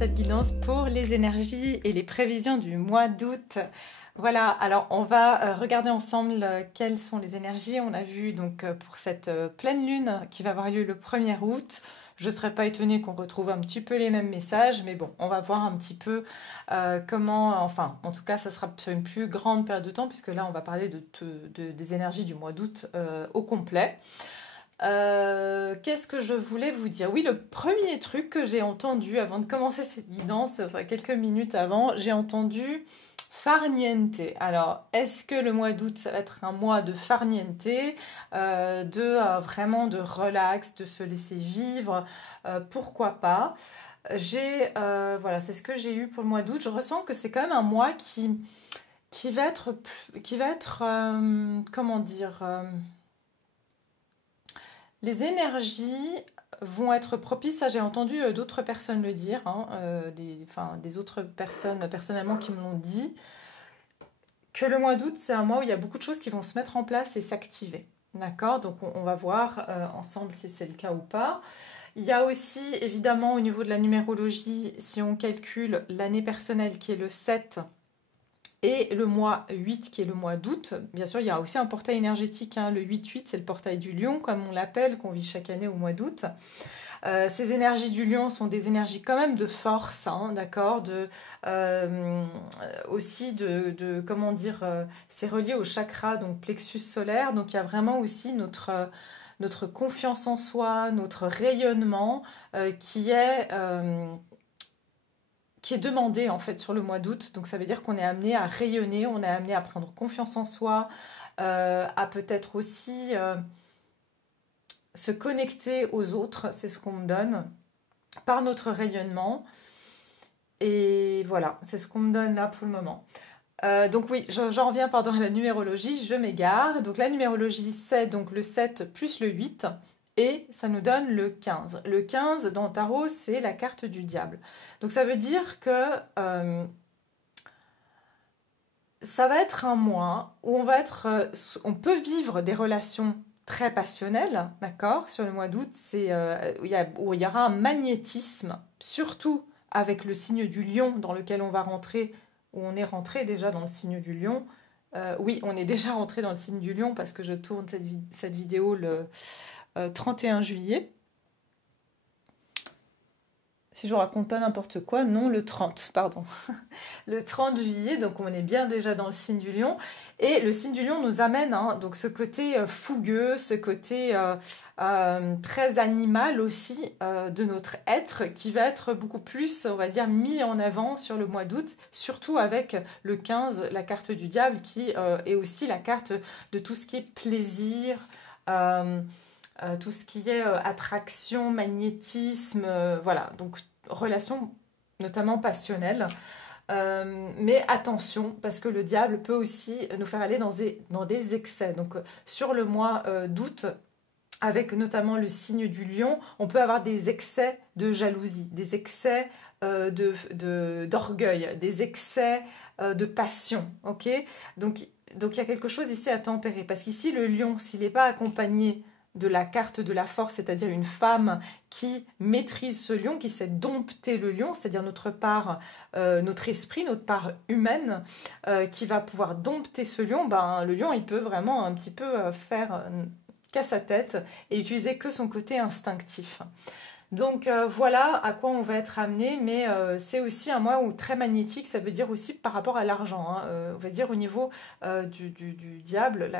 cette guidance pour les énergies et les prévisions du mois d'août. Voilà, alors on va regarder ensemble quelles sont les énergies. On a vu donc pour cette pleine lune qui va avoir lieu le 1er août. Je ne serais pas étonnée qu'on retrouve un petit peu les mêmes messages, mais bon, on va voir un petit peu comment, enfin, en tout cas, ça sera sur une plus grande période de temps, puisque là, on va parler des énergies du mois d'août au complet. Qu'est-ce que je voulais vous dire? Oui, le premier truc que j'ai entendu avant de commencer cette guidance, enfin quelques minutes avant, j'ai entendu farniente. Alors, est-ce que le mois d'août, ça va être un mois de farniente, vraiment de relax, de se laisser vivre? Pourquoi pas? Voilà, c'est ce que j'ai eu pour le mois d'août. Je ressens que c'est quand même un mois qui va être, comment dire, les énergies vont être propices, ça j'ai entendu d'autres personnes le dire, hein, des autres personnes personnellement qui me l'ont dit, que le mois d'août c'est un mois où il y a beaucoup de choses qui vont se mettre en place et s'activer. D'accord? Donc on va voir ensemble si c'est le cas ou pas. Il y a aussi évidemment au niveau de la numérologie, si on calcule l'année personnelle qui est le 7, et le mois 8 qui est le mois d'août, bien sûr il y a aussi un portail énergétique, hein. Le 8-8 c'est le portail du lion comme on l'appelle, qu'on vit chaque année au mois d'août. Ces énergies du lion sont des énergies quand même de force, hein, d'accord, aussi comment dire, c'est relié au chakra, donc plexus solaire, donc il y a vraiment aussi notre confiance en soi, notre rayonnement qui est demandé en fait sur le mois d'août. Donc ça veut dire qu'on est amené à rayonner, on est amené à prendre confiance en soi, à peut-être aussi se connecter aux autres, c'est ce qu'on me donne, par notre rayonnement. Et voilà, c'est ce qu'on me donne là pour le moment. Donc oui, j'en reviens pardon, à la numérologie, je m'égare. Donc la numérologie, c'est donc le 7 plus le 8. Et ça nous donne le 15. Le 15, dans le tarot, c'est la carte du diable. Donc ça veut dire que ça va être un mois où on peut vivre des relations très passionnelles, d'accord? Sur le mois d'août, où il y aura un magnétisme, surtout avec le signe du lion dans lequel on va rentrer, où on est rentré déjà dans le signe du lion. Oui, on est déjà rentré dans le signe du lion parce que je tourne cette vidéo le 31 juillet. Si je ne raconte pas n'importe quoi, non, le 30, pardon. Le 30 juillet, donc on est bien déjà dans le signe du lion. Et le signe du lion nous amène donc ce côté fougueux, ce côté très animal aussi de notre être, qui va être beaucoup plus, on va dire, mis en avant sur le mois d'août, surtout avec le 15, la carte du diable, qui est aussi la carte de tout ce qui est plaisir, tout ce qui est attraction, magnétisme, voilà, donc relations notamment passionnelles. Mais attention, parce que le diable peut aussi nous faire aller dans des excès. Donc sur le mois d'août, avec notamment le signe du lion, on peut avoir des excès de jalousie, des excès d'orgueil, des excès de passion. Ok, donc il y a quelque chose ici à tempérer. Parce qu'ici, le lion, s'il n'est pas accompagné de la carte de la force, c'est-à-dire une femme qui maîtrise ce lion, qui sait dompter le lion, c'est-à-dire notre part, notre esprit, notre part humaine, qui va pouvoir dompter ce lion, ben, le lion, il peut vraiment un petit peu faire qu'à sa tête et utiliser que son côté instinctif. Donc voilà à quoi on va être amené, mais c'est aussi un mois où très magnétique, ça veut dire aussi par rapport à l'argent, hein, on va dire au niveau du diable,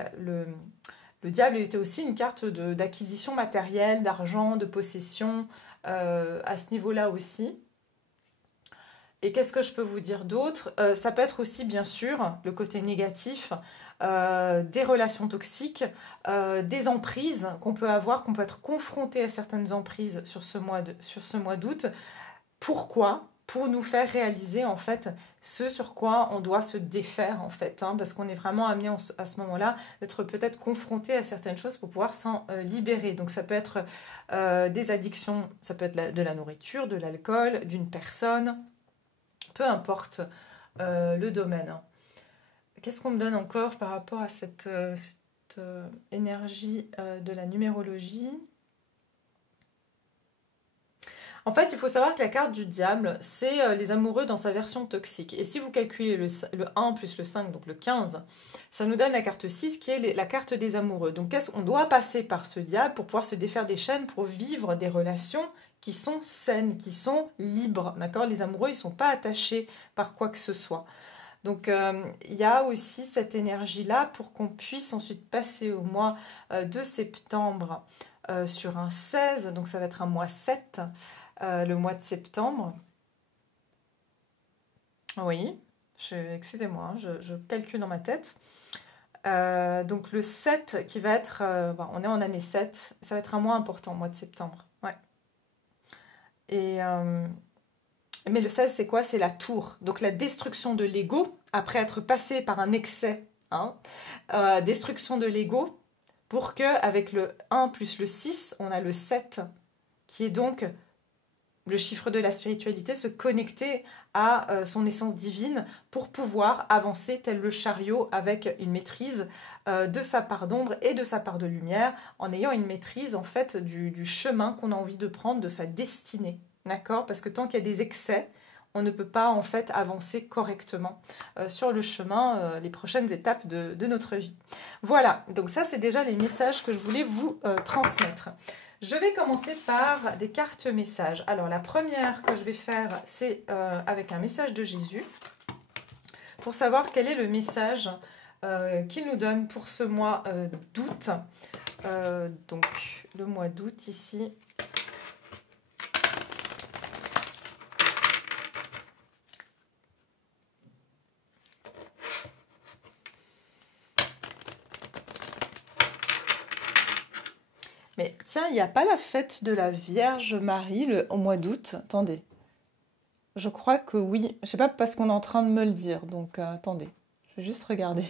le diable était aussi une carte d'acquisition matérielle, d'argent, de possession, à ce niveau-là aussi. Et qu'est-ce que je peux vous dire d'autre? Ça peut être aussi, bien sûr, le côté négatif, des relations toxiques, des emprises qu'on peut avoir, qu'on peut être confronté à certaines emprises sur ce mois d'août. Pourquoi? Pour nous faire réaliser en fait ce sur quoi on doit se défaire en fait, hein, parce qu'on est vraiment amené à ce moment-là d'être peut-être confronté à certaines choses pour pouvoir s'en libérer. Donc ça peut être des addictions, ça peut être de la nourriture, de l'alcool, d'une personne, peu importe le domaine. Qu'est-ce qu'on me donne encore par rapport à cette énergie de la numérologie? En fait, il faut savoir que la carte du diable, c'est les amoureux dans sa version toxique. Et si vous calculez le 1 plus le 5, donc le 15, ça nous donne la carte 6 qui est la carte des amoureux. Donc on doit passer par ce diable pour pouvoir se défaire des chaînes, pour vivre des relations qui sont saines, qui sont libres. D'accord? Les amoureux, ils ne sont pas attachés par quoi que ce soit. Donc il y a aussi cette énergie-là pour qu'on puisse ensuite passer au mois de septembre sur un 16, donc ça va être un mois 7, le mois de septembre. Oui, excusez-moi, je calcule dans ma tête. Donc le 7 qui va être, on est en année 7, ça va être un mois important, mois de septembre. Ouais. Mais le 16, c'est quoi? C'est la tour. Donc la destruction de l'ego, après être passé par un excès, hein, destruction de l'ego, pour qu'avec le 1 plus le 6, on a le 7, qui est donc le chiffre de la spiritualité, se connecter à son essence divine pour pouvoir avancer tel le chariot avec une maîtrise de sa part d'ombre et de sa part de lumière, en ayant une maîtrise en fait du chemin qu'on a envie de prendre, de sa destinée. D'accord? Parce que tant qu'il y a des excès, on ne peut pas en fait avancer correctement sur le chemin, les prochaines étapes de notre vie. Voilà, donc ça c'est déjà les messages que je voulais vous transmettre. Je vais commencer par des cartes messages. Alors la première que je vais faire, c'est avec un message de Jésus, pour savoir quel est le message qu'il nous donne pour ce mois d'août. Donc le mois d'août ici. Mais tiens, il n'y a pas la fête de la Vierge Marie au mois d'août? Attendez. Je crois que oui. Je ne sais pas parce qu'on est en train de me le dire. Donc, attendez. Je vais juste regarder.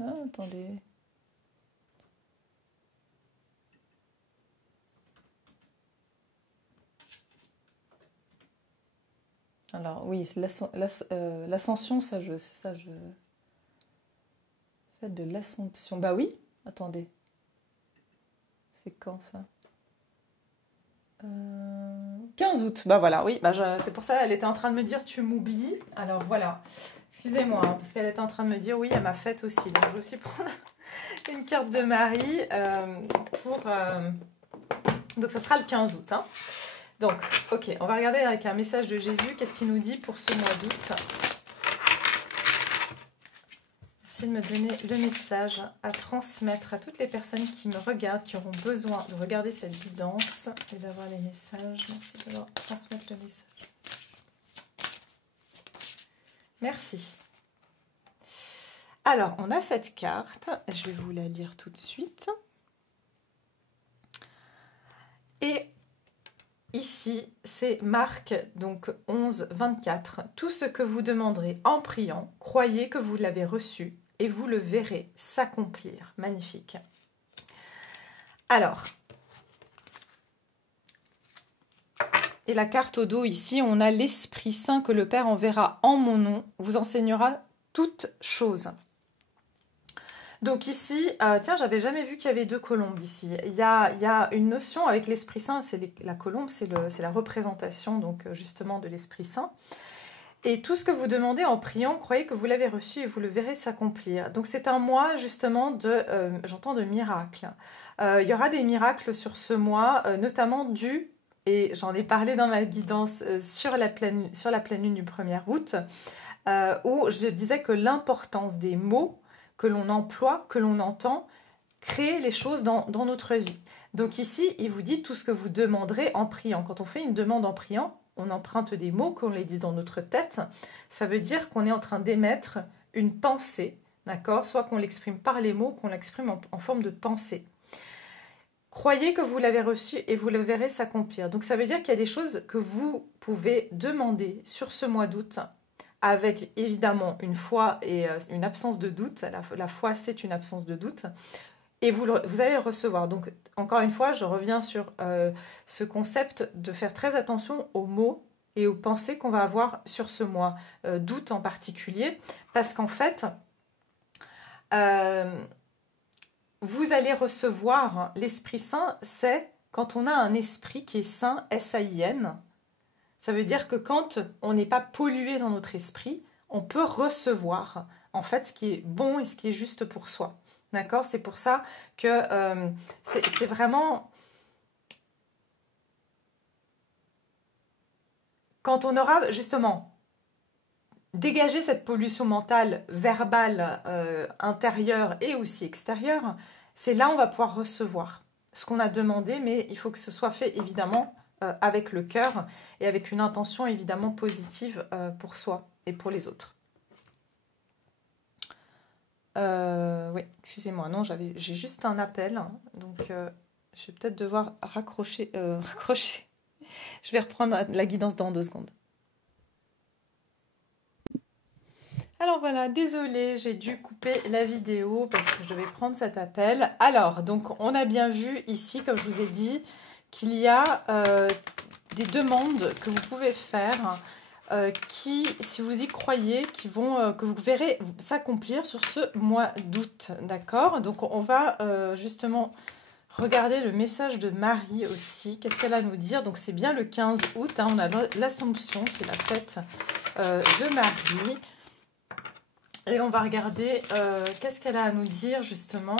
Attendez. Alors oui, l'ascension, ça je... Fête de l'Assomption. Bah oui, attendez. C'est quand ça 15 août. Bah voilà, oui. Bah c'est pour ça, elle était en train de me dire tu m'oublies. Alors voilà. Excusez-moi, hein, parce qu'elle était en train de me dire oui, à ma fête aussi. Donc je vais aussi prendre une carte de Marie donc ça sera le 15 août. Hein. Donc, ok, on va regarder avec un message de Jésus. Qu'est-ce qu'il nous dit pour ce mois d'août? Merci de me donner le message à transmettre à toutes les personnes qui me regardent, qui auront besoin de regarder cette guidance et d'avoir les messages. Merci de leur transmettre le message. Merci. Alors, on a cette carte. Je vais vous la lire tout de suite. Et ici, c'est Marc, donc 11, 24. Tout ce que vous demanderez en priant, croyez que vous l'avez reçu et vous le verrez s'accomplir. Magnifique. Alors, et la carte au dos ici, on a l'Esprit Saint que le Père enverra en mon nom, vous enseignera toutes choses. Donc ici, tiens, j'avais jamais vu qu'il y avait deux colombes ici. Il y a une notion avec l'Esprit Saint, la colombe, c'est la représentation donc justement de l'Esprit Saint. Et tout ce que vous demandez en priant, croyez que vous l'avez reçu et vous le verrez s'accomplir. Donc c'est un mois justement j'entends de miracles. Il y aura des miracles sur ce mois, notamment et j'en ai parlé dans ma guidance sur la pleine lune du 1er août, où je disais que l'importance des mots que l'on emploie, que l'on entend, crée les choses dans notre vie. Donc ici, il vous dit tout ce que vous demanderez en priant. Quand on fait une demande en priant, on emprunte des mots, qu'on les dise dans notre tête. Ça veut dire qu'on est en train d'émettre une pensée, d'accord? Soit qu'on l'exprime par les mots, qu'on l'exprime en forme de pensée. Croyez que vous l'avez reçu et vous le verrez s'accomplir. Donc ça veut dire qu'il y a des choses que vous pouvez demander sur ce mois d'août, avec évidemment une foi et une absence de doute. La foi, c'est une absence de doute. Et vous allez le recevoir. Donc, encore une fois, je reviens sur ce concept de faire très attention aux mots et aux pensées qu'on va avoir sur ce mois d'août en particulier, parce qu'en fait, vous allez recevoir l'Esprit Saint, c'est quand on a un esprit qui est sain, S-A-I-N. Ça veut dire que quand on n'est pas pollué dans notre esprit, on peut recevoir en fait ce qui est bon et ce qui est juste pour soi. D'accord? C'est pour ça que c'est vraiment... Quand on aura justement dégagé cette pollution mentale, verbale, intérieure et aussi extérieure, c'est là où on va pouvoir recevoir ce qu'on a demandé, mais il faut que ce soit fait évidemment avec le cœur et avec une intention évidemment positive pour soi et pour les autres. Oui, excusez-moi, non, j'ai juste un appel, hein, donc je vais peut-être devoir raccrocher. Je vais reprendre la guidance dans 2 secondes. Alors voilà, désolée, j'ai dû couper la vidéo parce que je devais prendre cet appel. Alors, donc on a bien vu ici, comme je vous ai dit, qu'il y a des demandes que vous pouvez faire qui, si vous y croyez, que vous verrez s'accomplir sur ce mois d'août, d'accord? Donc on va justement regarder le message de Marie aussi. Qu'est-ce qu'elle a à nous dire? Donc c'est bien le 15 août, hein, on a l'Assomption qui est la fête de Marie. Et on va regarder qu'est-ce qu'elle a à nous dire justement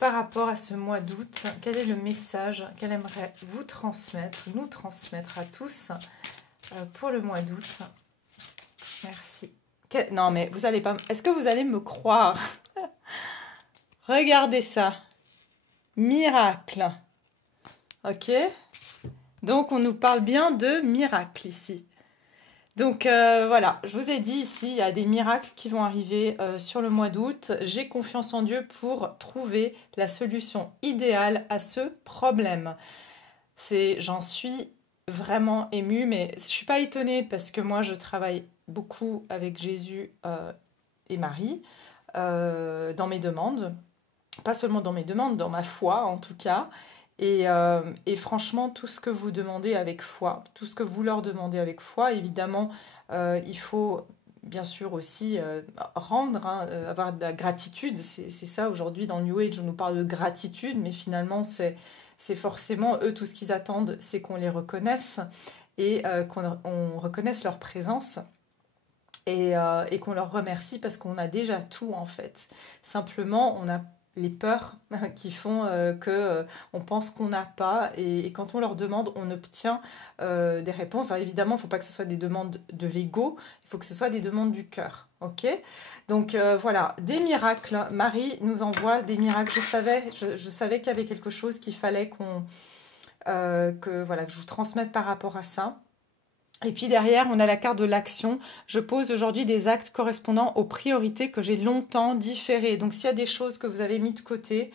par rapport à ce mois d'août. Quel est le message qu'elle aimerait vous transmettre, nous transmettre à tous pour le mois d'août. Merci. Non mais vous allez pas... Est-ce que vous allez me croire? Regardez ça. Miracle. Ok? Donc on nous parle bien de miracle ici. Donc voilà, je vous ai dit ici, il y a des miracles qui vont arriver sur le mois d'août. J'ai confiance en Dieu pour trouver la solution idéale à ce problème. J'en suis vraiment émue, mais je ne suis pas étonnée parce que moi, je travaille beaucoup avec Jésus et Marie dans mes demandes. Pas seulement dans mes demandes, dans ma foi en tout cas. Et franchement, tout ce que vous demandez avec foi, tout ce que vous leur demandez avec foi, évidemment, il faut bien sûr aussi rendre, hein, avoir de la gratitude. C'est ça, aujourd'hui, dans le New Age, on nous parle de gratitude, mais finalement, c'est forcément, eux, tout ce qu'ils attendent, c'est qu'on les reconnaisse et qu'on reconnaisse leur présence. Et qu'on leur remercie parce qu'on a déjà tout, en fait. Simplement, on a les peurs qui font qu'on pense qu'on n'a pas et quand on leur demande, on obtient des réponses. Alors évidemment, il ne faut pas que ce soit des demandes de l'ego, il faut que ce soit des demandes du cœur. Ok? Donc voilà, des miracles. Marie nous envoie des miracles. Je savais qu'il y avait quelque chose qu'il fallait que je vous transmette par rapport à ça. Et puis derrière, on a la carte de l'action. Je pose aujourd'hui des actes correspondant aux priorités que j'ai longtemps différées. Donc s'il y a des choses que vous avez mis de côté,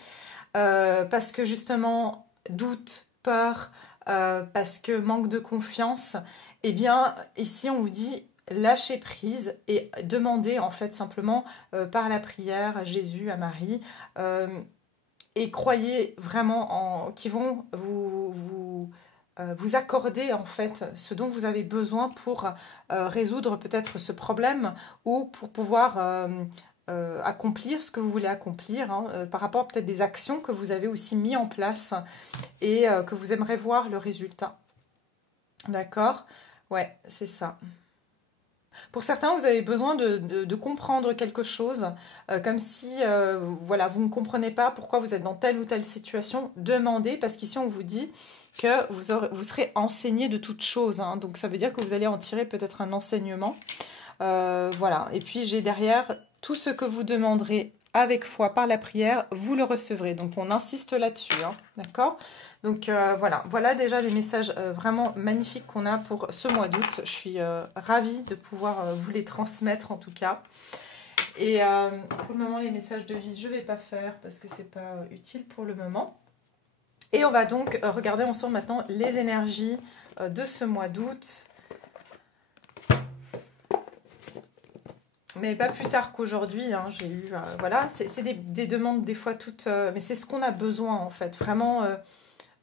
parce que justement, doute, peur, parce que manque de confiance, eh bien ici on vous dit lâchez prise et demandez en fait simplement par la prière à Jésus, à Marie, et croyez vraiment qu'ils vont vous accorder en fait ce dont vous avez besoin pour résoudre peut-être ce problème ou pour pouvoir accomplir ce que vous voulez accomplir, hein, par rapport peut-être des actions que vous avez aussi mis en place et que vous aimeriez voir le résultat. D'accord? Ouais, c'est ça. Pour certains, vous avez besoin de comprendre quelque chose, comme si voilà, vous ne comprenez pas pourquoi vous êtes dans telle ou telle situation. Demandez, parce qu'ici on vous dit que vous serez enseigné de toutes choses, hein. Donc ça veut dire que vous allez en tirer peut-être un enseignement. Voilà. Et puis j'ai derrière tout ce que vous demanderez avec foi par la prière, vous le recevrez. Donc on insiste là-dessus, hein. D'accord? Donc voilà déjà les messages vraiment magnifiques qu'on a pour ce mois d'août. Je suis ravie de pouvoir vous les transmettre en tout cas. Et pour le moment, les messages de vie, je ne vais pas faire parce que ce n'est pas utile pour le moment. Et on va donc regarder ensemble maintenant les énergies de ce mois d'août. Mais pas plus tard qu'aujourd'hui, hein, j'ai eu... voilà, c'est des demandes des fois toutes... mais c'est ce qu'on a besoin en fait, vraiment...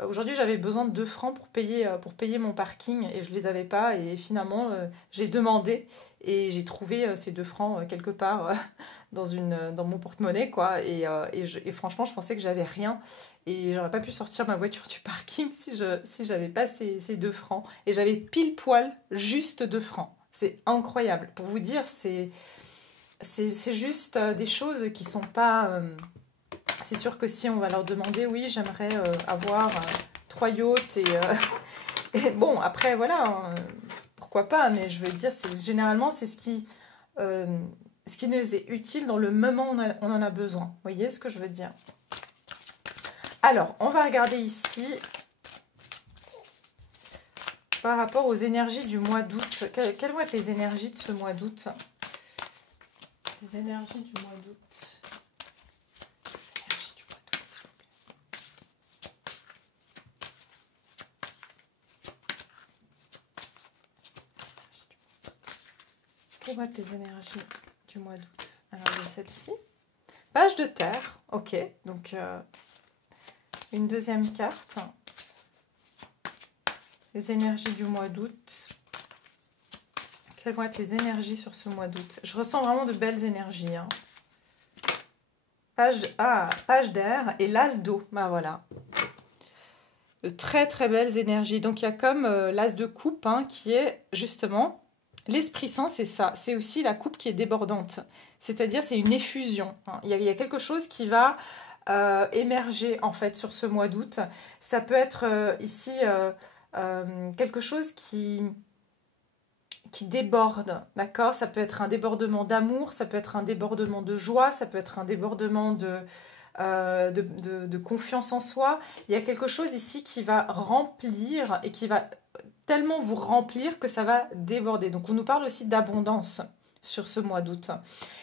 Aujourd'hui, j'avais besoin de 2 francs pour payer mon parking et je les avais pas. Et finalement, j'ai demandé et j'ai trouvé ces 2 francs quelque part dans mon porte-monnaie, quoi. Et franchement, je pensais que j'avais rien et j'aurais pas pu sortir ma voiture du parking si j'avais pas ces 2 francs. Et j'avais pile poil juste 2 francs. C'est incroyable. Pour vous dire, c'est juste des choses qui sont pas. C'est sûr que si on va leur demander, oui, j'aimerais avoir 3 yachts et bon, après, voilà, hein, pourquoi pas, mais je veux dire, généralement, c'est ce qui nous est utile dans le moment où on en a besoin. Vous voyez ce que je veux dire? Alors, on va regarder ici, par rapport aux énergies du mois d'août. Quelles vont être les énergies de ce mois d'août? Les énergies du mois d'août. Quelles vont être les énergies du mois d'août? Alors, j'ai celle-ci. Page de terre. Ok, donc une deuxième carte. Les énergies du mois d'août. Quelles vont être les énergies sur ce mois d'août? Je ressens vraiment de belles énergies. Hein. Page d'air et l'as d'eau. Bah voilà. De très très belles énergies. Donc il y a comme l'as de coupe hein, qui est justement l'Esprit Saint, c'est ça. C'est aussi la coupe qui est débordante. C'est-à-dire c'est une effusion. Hein. Il y a quelque chose qui va émerger en fait sur ce mois d'août. Ça peut être ici quelque chose qui déborde, d'accord? Ça peut être un débordement d'amour, ça peut être un débordement de joie, ça peut être un débordement de confiance en soi. Il y a quelque chose ici qui va remplir et qui va tellement vous remplir que ça va déborder. Donc on nous parle aussi d'abondance sur ce mois d'août.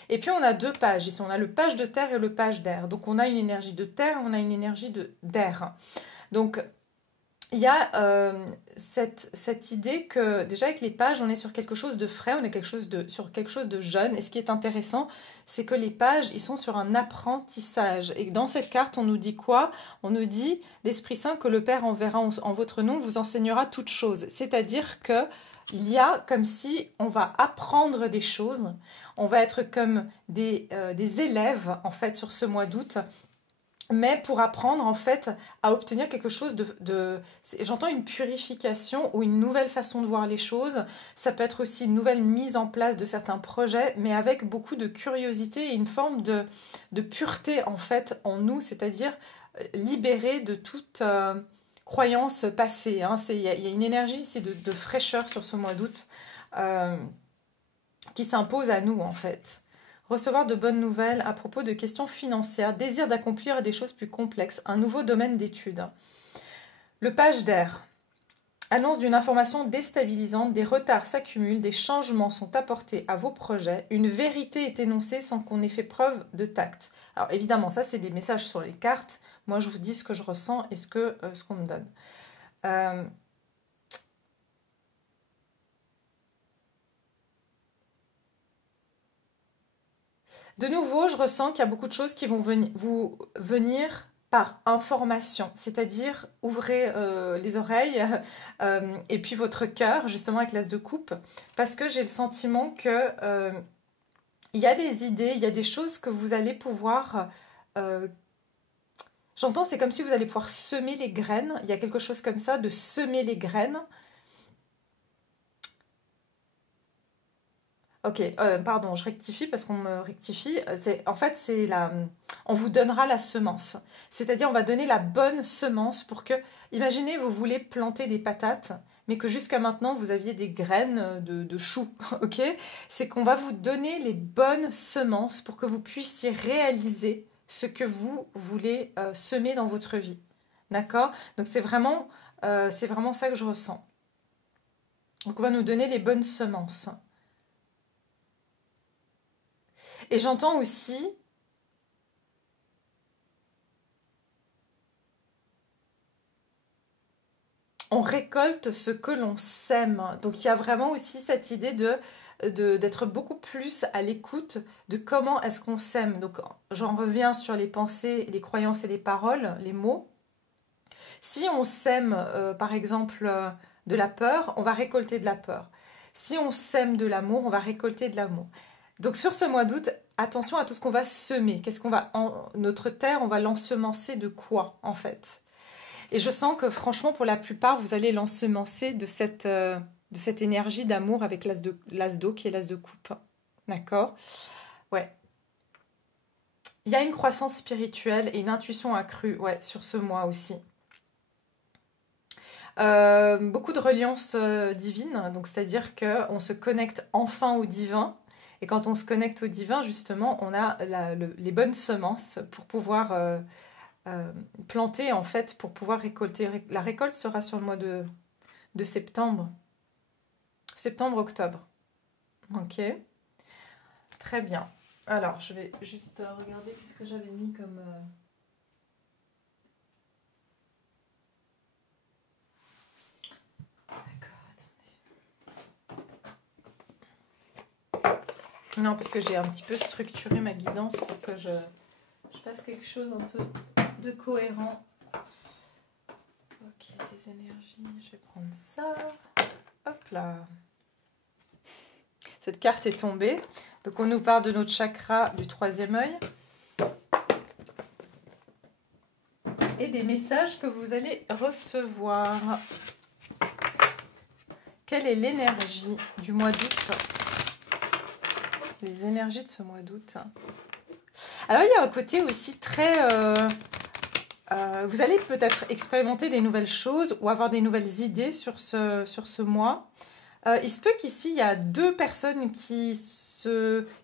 Et puis on a 2 pages ici, on a le page de terre et le page d'air. Donc on a une énergie de terre, on a une énergie d'air. Donc il y a cette idée que déjà avec les pages, on est sur quelque chose de frais, on est sur quelque chose de jeune. Et ce qui est intéressant, c'est que les pages, ils sont sur un apprentissage. Et dans cette carte, on nous dit quoi? On nous dit l'Esprit Saint que le Père enverra en votre nom vous enseignera toutes choses. C'est-à-dire que il y a comme si on va apprendre des choses, on va être comme des élèves en fait sur ce mois d'août. Mais pour apprendre en fait à obtenir quelque chose j'entends une purification ou une nouvelle façon de voir les choses. Ça peut être aussi une nouvelle mise en place de certains projets, mais avec beaucoup de curiosité et une forme de pureté en fait en nous, c'est-à-dire libérée de toute croyance passée. Hein. Il y a une énergie ici de fraîcheur sur ce mois d'août qui s'impose à nous en fait. Recevoir de bonnes nouvelles à propos de questions financières, désir d'accomplir des choses plus complexes, un nouveau domaine d'étude. Le page d'air. Annonce d'une information déstabilisante, des retards s'accumulent, des changements sont apportés à vos projets, une vérité est énoncée sans qu'on ait fait preuve de tact. Alors évidemment, ça c'est des messages sur les cartes. Moi je vous dis ce que je ressens et ce qu'on me donne. De nouveau, je ressens qu'il y a beaucoup de choses qui vont vous venir par information, c'est-à-dire ouvrez les oreilles et puis votre cœur, justement avec l'as de coupe, parce que j'ai le sentiment que il y a des idées, il y a des choses que vous allez pouvoir... j'entends, c'est comme si vous allez pouvoir semer les graines, il y a quelque chose comme ça, de semer les graines. Ok, pardon, je rectifie parce qu'on me rectifie. En fait, on vous donnera la semence. C'est-à-dire, on va donner la bonne semence pour que, imaginez, vous voulez planter des patates, mais que jusqu'à maintenant, vous aviez des graines de choux. Ok, c'est qu'on va vous donner les bonnes semences pour que vous puissiez réaliser ce que vous voulez semer dans votre vie. D'accord? Donc, c'est vraiment ça que je ressens. Donc, on va nous donner les bonnes semences. Et j'entends aussi on récolte ce que l'on sème. Donc il y a vraiment aussi cette idée d'être beaucoup plus à l'écoute de comment est-ce qu'on sème. Donc j'en reviens sur les pensées, les croyances et les paroles, les mots. Si on sème, par exemple, de la peur, on va récolter de la peur. Si on sème de l'amour, on va récolter de l'amour. Donc sur ce mois d'août, attention à tout ce qu'on va semer. Qu'est-ce qu'on va notre terre, on va l'ensemencer de quoi en fait? Et je sens que franchement, pour la plupart, vous allez l'ensemencer de cette énergie d'amour avec l'as d'eau qui est l'as de coupe. D'accord? Ouais. Il y a une croissance spirituelle et une intuition accrue, ouais, sur ce mois aussi. Beaucoup de reliance divine, donc c'est-à-dire qu'on se connecte enfin au divin. Et quand on se connecte au divin, justement, on a les bonnes semences pour pouvoir planter, en fait, pour pouvoir récolter. La récolte sera sur le mois de septembre. Septembre-octobre. Ok. Très bien. Alors, je vais juste regarder qu'est-ce que j'avais mis comme... Non, parce que j'ai un petit peu structuré ma guidance pour que je fasse quelque chose un peu de cohérent. Ok, les énergies, je vais prendre ça. Hop là. Cette carte est tombée. Donc on nous parle de notre chakra du troisième œil. Et des messages que vous allez recevoir. Quelle est l'énergie du mois d'août ? Les énergies de ce mois d'août. Alors, il y a un côté aussi très... vous allez peut-être expérimenter des nouvelles choses ou avoir des nouvelles idées sur ce mois. Il se peut qu'ici, il y a deux personnes qui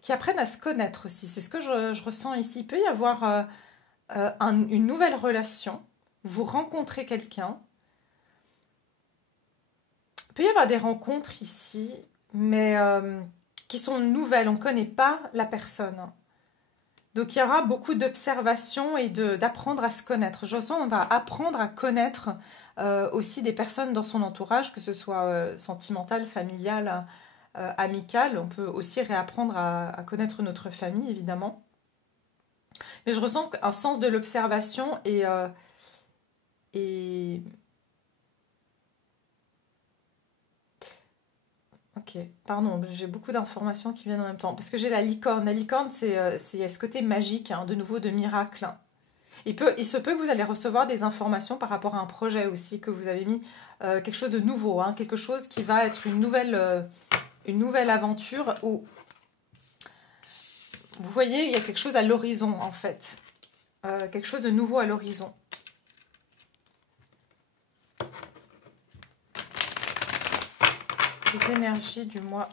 apprennent à se connaître aussi. C'est ce que je ressens ici. Il peut y avoir une nouvelle relation. Vous rencontrez quelqu'un. Il peut y avoir des rencontres ici, mais... qui sont nouvelles, on ne connaît pas la personne. Donc il y aura beaucoup d'observations et d'apprendre à se connaître. Je sens qu'on va apprendre à connaître aussi des personnes dans son entourage, que ce soit sentimental, familial, amical. On peut aussi réapprendre à connaître notre famille, évidemment. Mais je ressens un sens de l'observation et ok, pardon, j'ai beaucoup d'informations qui viennent en même temps. Parce que j'ai la licorne. La licorne, c'est ce côté magique, hein, de nouveau, de miracle. Il se peut que vous allez recevoir des informations par rapport à un projet aussi, que vous avez mis quelque chose de nouveau, hein, quelque chose qui va être une nouvelle aventure où, vous voyez, il y a quelque chose à l'horizon, en fait. Quelque chose de nouveau à l'horizon. Les énergies du mois.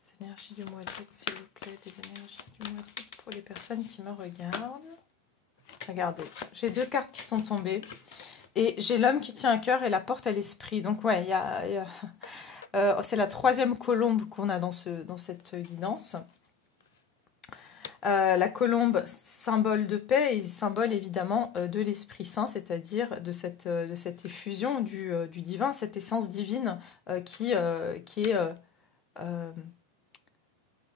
Les énergies du mois d'août, s'il vous plaît. Les énergies du mois d'août pour les personnes qui me regardent. Regardez, j'ai deux cartes qui sont tombées. Et j'ai l'homme qui tient un cœur et la porte à l'esprit. Donc ouais, c'est la troisième colombe qu'on a dans cette guidance. La colombe, symbole de paix et symbole évidemment de l'Esprit Saint, c'est-à-dire de cette effusion du divin, cette essence divine qui est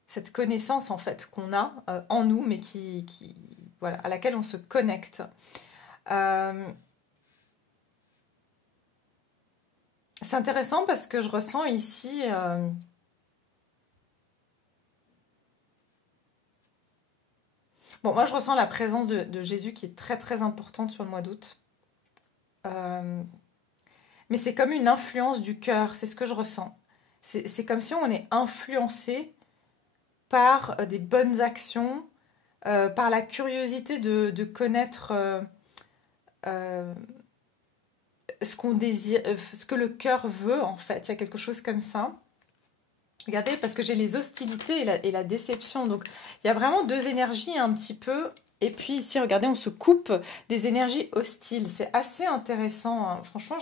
cette connaissance en fait qu'on a en nous, mais voilà, à laquelle on se connecte. C'est intéressant parce que je ressens ici bon, moi je ressens la présence de Jésus qui est très très importante sur le mois d'août. Mais c'est comme une influence du cœur, c'est ce que je ressens. C'est comme si on est influencé par des bonnes actions, par la curiosité de connaître ce qu'on désire, ce que le cœur veut en fait. Il y a quelque chose comme ça. Regardez, parce que j'ai les hostilités et la déception. Donc, il y a vraiment deux énergies un petit peu. Et puis ici, regardez, on se coupe des énergies hostiles. C'est assez intéressant, hein. Franchement,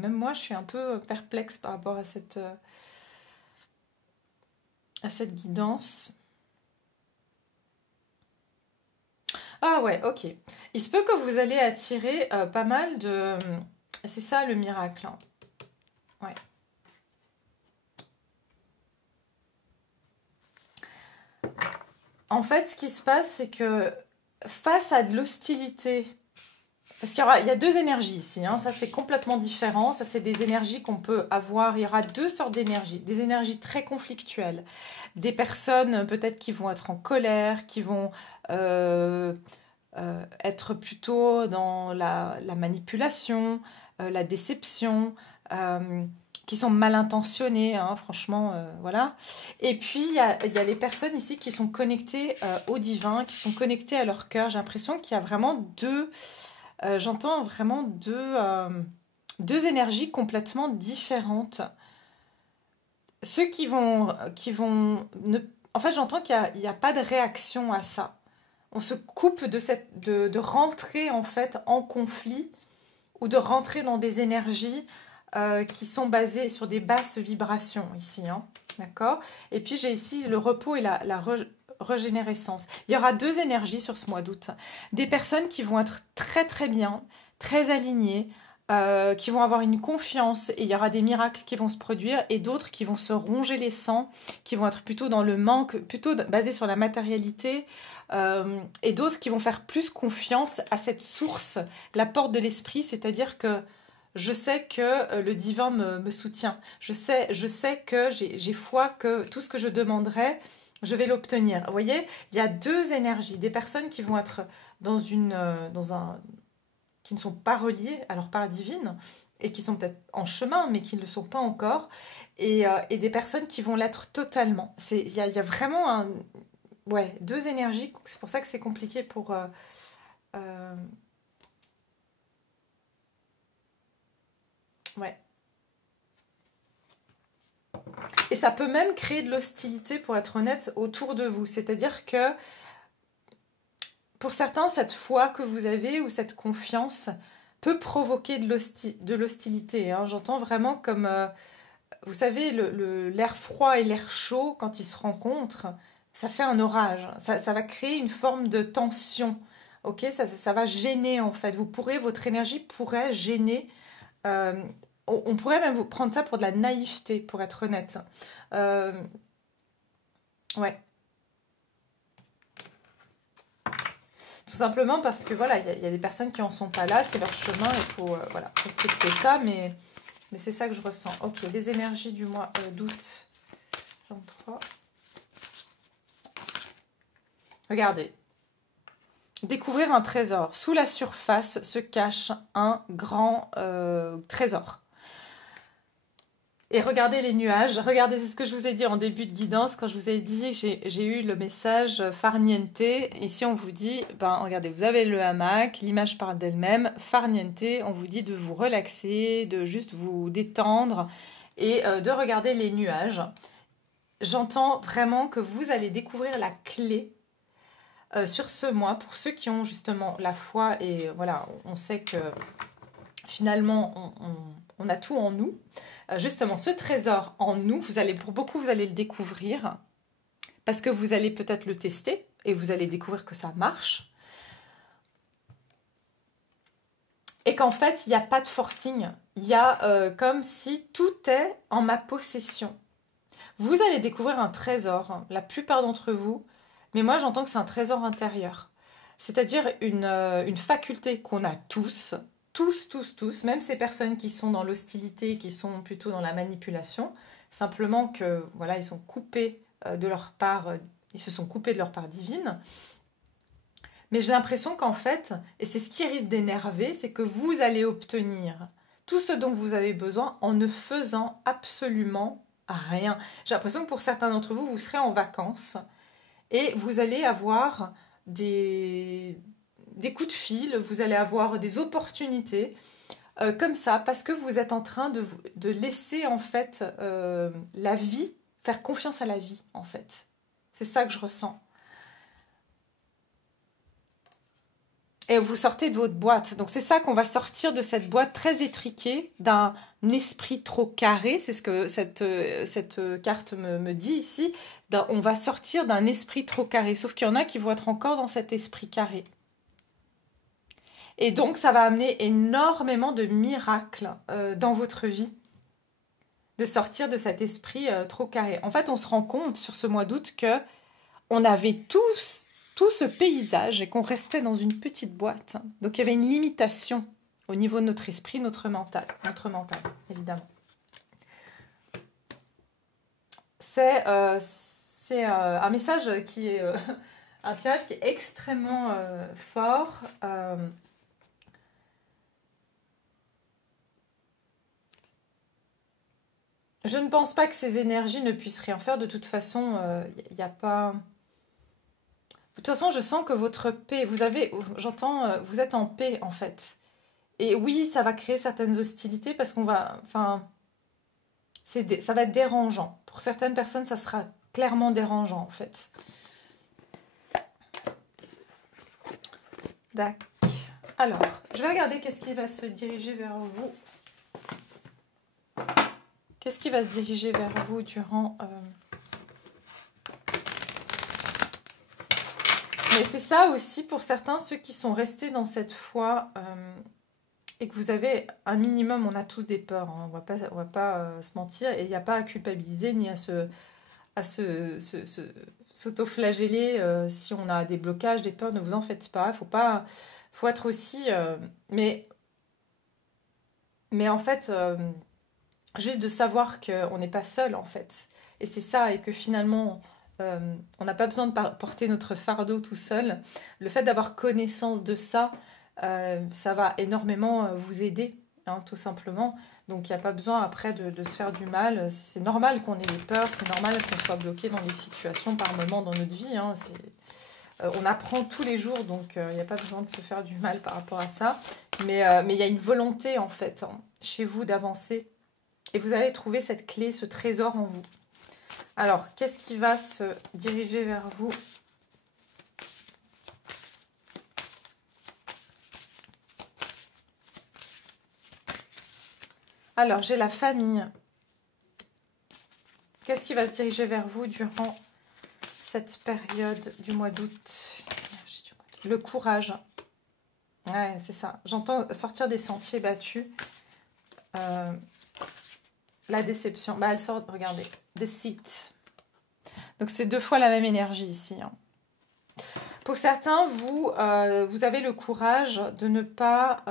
même moi, je suis un peu perplexe par rapport à cette guidance. Ah ouais, ok. Il se peut que vous allez attirer pas mal de... C'est ça le miracle, hein. Ouais. En fait, ce qui se passe, c'est que face à de l'hostilité, parce il y a deux énergies ici, hein, ça c'est complètement différent, ça c'est des énergies qu'on peut avoir, il y aura deux sortes d'énergies, des énergies très conflictuelles, des personnes peut-être qui vont être en colère, qui vont être plutôt dans la manipulation, la déception, qui sont mal intentionnées, hein, franchement, voilà. Et puis, il y a les personnes ici qui sont connectées au divin, qui sont connectées à leur cœur. J'ai l'impression qu'il y a vraiment j'entends vraiment deux énergies complètement différentes. Ceux en fait, j'entends qu'il n'y a pas de réaction à ça. On se coupe de rentrer en fait en conflit ou de rentrer dans des énergies qui sont basées sur des basses vibrations ici, hein, d'accord. Et puis j'ai ici le repos et la régénérescence. Il y aura deux énergies sur ce mois d'août. Des personnes qui vont être très très bien, très alignées, qui vont avoir une confiance et il y aura des miracles qui vont se produire et d'autres qui vont se ronger les sangs, qui vont être plutôt dans le manque, plutôt basés sur la matérialité, et d'autres qui vont faire plus confiance à cette source, la porte de l'esprit, c'est-à-dire que je sais que le divin me soutient. Je sais que j'ai foi que tout ce que je demanderai, je vais l'obtenir. Vous voyez, il y a deux énergies, des personnes qui vont être qui ne sont pas reliées à leur part divine et qui sont peut-être en chemin, mais qui ne le sont pas encore, et des personnes qui vont l'être totalement. Il y a vraiment deux énergies, c'est pour ça que c'est compliqué pour... ouais. Et ça peut même créer de l'hostilité, pour être honnête, autour de vous. C'est-à-dire que pour certains, cette foi que vous avez ou cette confiance peut provoquer de l'hostilité, hein. J'entends vraiment comme, vous savez, l'air froid et l'air chaud, quand ils se rencontrent, ça fait un orage. Ça va créer une forme de tension. Ok, ça va gêner en fait. Votre énergie pourrait gêner. euh, on pourrait même vous prendre ça pour de la naïveté, pour être honnête. Euh, ouais. Tout simplement parce que voilà, il y a des personnes qui en sont pas là, c'est leur chemin, il faut voilà, respecter ça, mais c'est ça que je ressens. Ok, les énergies du mois d'août 23. Regardez. Découvrir un trésor. Sous la surface se cache un grand trésor. Et regardez les nuages. Regardez, c'est ce que je vous ai dit en début de guidance, quand je vous ai dit, j'ai eu le message farniente. Ici, on vous dit, regardez, vous avez le hamac, l'image parle d'elle-même. Farniente, on vous dit de vous relaxer, de juste vous détendre et de regarder les nuages. J'entends vraiment que vous allez découvrir la clé sur ce mois, pour ceux qui ont justement la foi, et voilà, on sait que finalement on a tout en nous. Justement, ce trésor en nous, pour beaucoup, vous allez le découvrir, parce que vous allez peut-être le tester, et vous allez découvrir que ça marche, et qu'en fait, il n'y a pas de forcing, il y a comme si tout est en ma possession. Vous allez découvrir un trésor, la plupart d'entre vous, mais moi, j'entends que c'est un trésor intérieur. C'est-à-dire une faculté qu'on a tous, même ces personnes qui sont dans l'hostilité, qui sont plutôt dans la manipulation, simplement que voilà, ils sont coupés de leur part, ils se sont coupés de leur part divine. Mais j'ai l'impression qu'en fait, et c'est ce qui risque d'énerver, c'est que vous allez obtenir tout ce dont vous avez besoin en ne faisant absolument rien. J'ai l'impression que pour certains d'entre vous, vous serez en vacances et vous allez avoir des coups de fil, vous allez avoir des opportunités comme ça, parce que vous êtes en train de laisser en fait la vie, faire confiance à la vie en fait. C'est ça que je ressens. Et vous sortez de votre boîte. Donc c'est ça qu'on va sortir de cette boîte très étriquée, d'un esprit trop carré. C'est ce que cette carte me dit ici. On va sortir d'un esprit trop carré. Sauf qu'il y en a qui vont être encore dans cet esprit carré. Et donc, ça va amener énormément de miracles dans votre vie, de sortir de cet esprit trop carré. En fait, on se rend compte sur ce mois d'août que on avait tous tout ce paysage et qu'on restait dans une petite boîte. Donc, il y avait une limitation au niveau de notre esprit, notre mental, évidemment. C'est un message qui est un tirage qui est extrêmement fort. Je ne pense pas que ces énergies ne puissent rien faire. De toute façon, il n'y a pas... De toute façon, je sens que votre paix, vous êtes en paix en fait. Et oui, ça va créer certaines hostilités parce qu'on va... Enfin, ça va être dérangeant. Pour certaines personnes, ça sera clairement dérangeant en fait. D'accord. Alors, je vais regarder qu'est-ce qui va se diriger vers vous. Qu'est-ce qui va se diriger vers vous durant... Mais c'est ça aussi pour certains, ceux qui sont restés dans cette foi et que vous avez un minimum, on a tous des peurs, hein, on va pas se mentir, et il n'y a pas à culpabiliser ni à s'auto-flageller si on a des blocages, des peurs, ne vous en faites pas, faut être aussi... mais en fait... juste de savoir qu'on n'est pas seul en fait. Et c'est ça, et que finalement, on n'a pas besoin de porter notre fardeau tout seul. Le fait d'avoir connaissance de ça, ça va énormément vous aider, hein, tout simplement. Donc il n'y a pas besoin après de se faire du mal. C'est normal qu'on ait des peurs, c'est normal qu'on soit bloqué dans des situations par moments dans notre vie. Hein. On apprend tous les jours, donc il n'y a pas besoin de se faire du mal par rapport à ça. Mais il y a une volonté en fait, hein, chez vous d'avancer. Et vous allez trouver cette clé, ce trésor en vous. Alors, qu'est-ce qui va se diriger vers vous? Alors, j'ai la famille. Qu'est-ce qui va se diriger vers vous durant cette période du mois d'août? Le courage. Ouais, c'est ça. J'entends sortir des sentiers battus. La déception. Bah, elle sort, regardez. Deceit. Donc, c'est 2 fois la même énergie ici. Hein. Pour certains, vous avez le courage de ne pas...